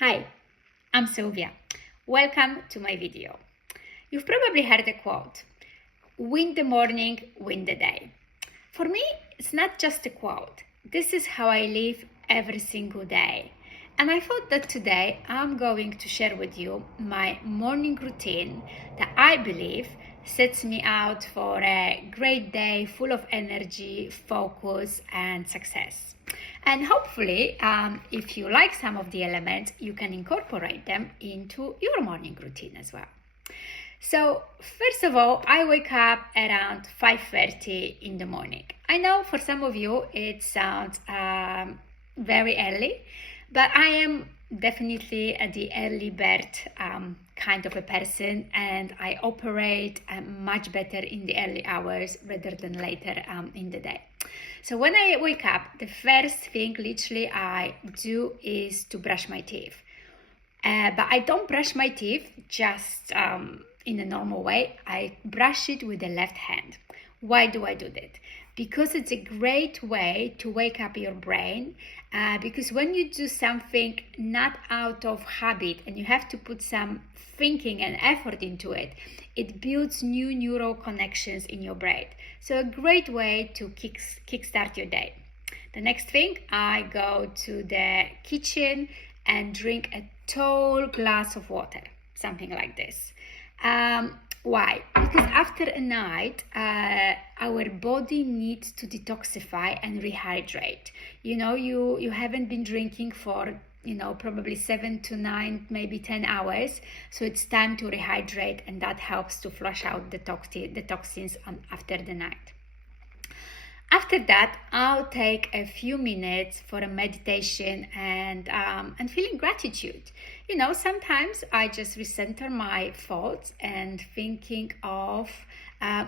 Hi, I'm Sylvia. Welcome to my video. You've probably heard the quote, win the morning, win the day. For me, it's not just a quote. This is how I live every single day. And I thought that today I'm going to share with you my morning routine that I believe sets me out for a great day full of energy, focus, and success. And hopefully, if you like some of the elements, you can incorporate them into your morning routine as well. So, first of all, I wake up around 5:30 in the morning. I know for some of you it sounds very early, but I am definitely the early bird kind of a person, and I operate much better in the early hours rather than later in the day. So when I wake up, the first thing literally I do is to brush my teeth. But I don't brush my teeth just in a normal way. I brush it with the left hand. Why do I do that? Because it's a great way to wake up your brain. Because when you do something not out of habit and you have to put some thinking and effort into it, it builds new neural connections in your brain. So a great way to kickstart your day. The next thing, I go to the kitchen and drink a tall glass of water, something like this. Why? Because after a night, our body needs to detoxify and rehydrate. You haven't been drinking for probably 7 to 9, maybe 10 hours. So it's time to rehydrate, and that helps to flush out the toxins after the night. After that, I'll take a few minutes for a meditation and feeling gratitude. Sometimes I just recenter my thoughts and thinking of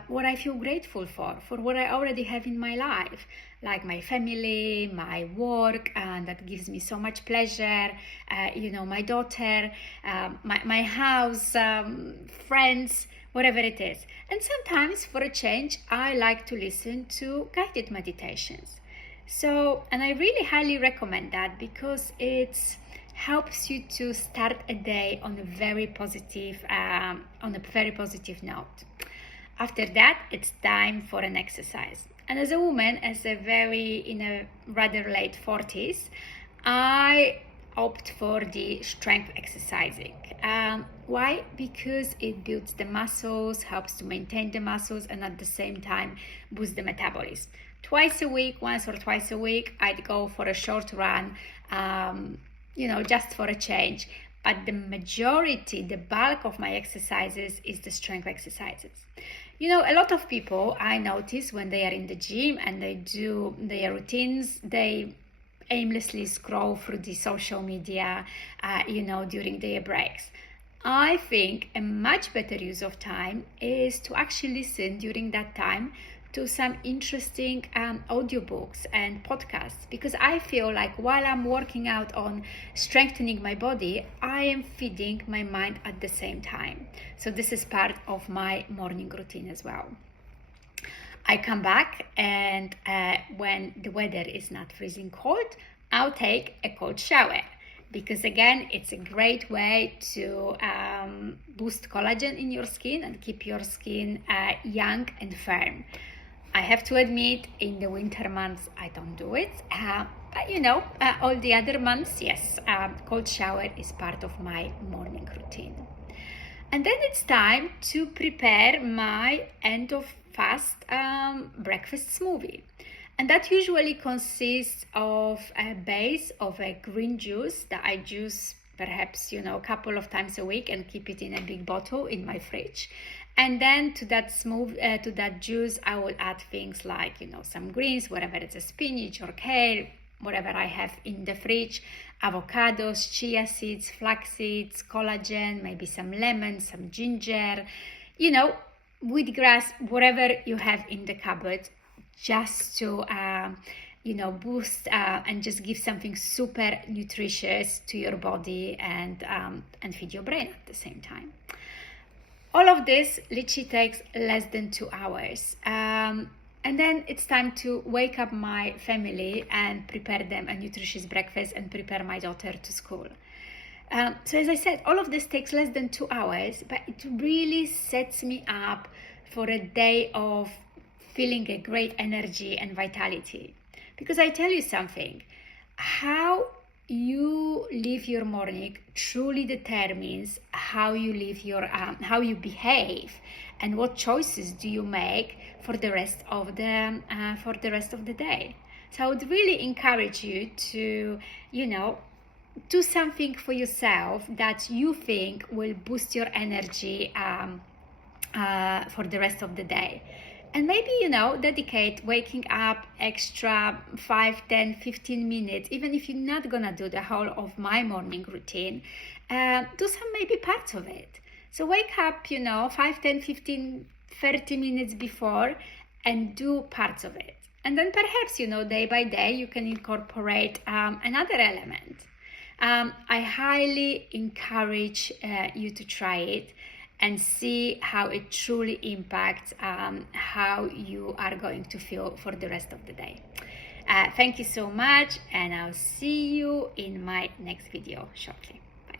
what I feel grateful for what I already have in my life, like my family, my work, and that gives me so much pleasure. My daughter, my house, friends, whatever it is. And sometimes, for a change, I like to listen to guided meditations. And I really highly recommend that because it helps you to start a day on a very positive note. After that, it's time for an exercise. And as a woman, in a rather late 40s, I opt for the strength exercising. Why? Because it builds the muscles, helps to maintain the muscles, and at the same time boosts the metabolism. Once or twice a week, I'd go for a short run, just for a change. But the bulk of my exercises is the strength exercises. A lot of people I notice when they are in the gym and they do their routines, they aimlessly scroll through the social media, during their breaks. I think a much better use of time is to actually listen during that time to some interesting audiobooks and podcasts, because I feel like while I'm working out on strengthening my body, I am feeding my mind at the same time. So this is part of my morning routine as well. I come back, and when the weather is not freezing cold, I'll take a cold shower, because again, it's a great way to boost collagen in your skin and keep your skin young and firm. I have to admit, in the winter months, I don't do it. But all the other months, yes, cold shower is part of my morning routine. And then it's time to prepare my end of fast breakfast smoothie. And that usually consists of a base of a green juice that I juice perhaps a couple of times a week and keep it in a big bottle in my fridge. And then to that juice, I will add things like some greens, whatever it's a spinach or kale, whatever I have in the fridge, avocados, chia seeds, flax seeds, collagen, maybe some lemon, some ginger, wheatgrass, whatever you have in the cupboard, just to boost and just give something super nutritious to your body and feed your brain at the same time. All of this literally takes less than 2 hours. And then it's time to wake up my family and prepare them a nutritious breakfast and prepare my daughter to school. So as I said, all of this takes less than 2 hours, but it really sets me up for a day of feeling a great energy and vitality. Because I tell you something, how you live your morning truly determines how you live your how you behave and what choices do you make for the rest of the day. So I would really encourage you to, do something for yourself that you think will boost your energy for the rest of the day. And maybe, dedicate waking up extra 5, 10, 15 minutes, even if you're not gonna do the whole of my morning routine, do some maybe parts of it. So wake up, 5, 10, 15, 30 minutes before and do parts of it. And then perhaps, day by day, you can incorporate another element. I highly encourage you to try it and see how it truly impacts how you are going to feel for the rest of the day. Thank you so much, and I'll see you in my next video shortly. Bye.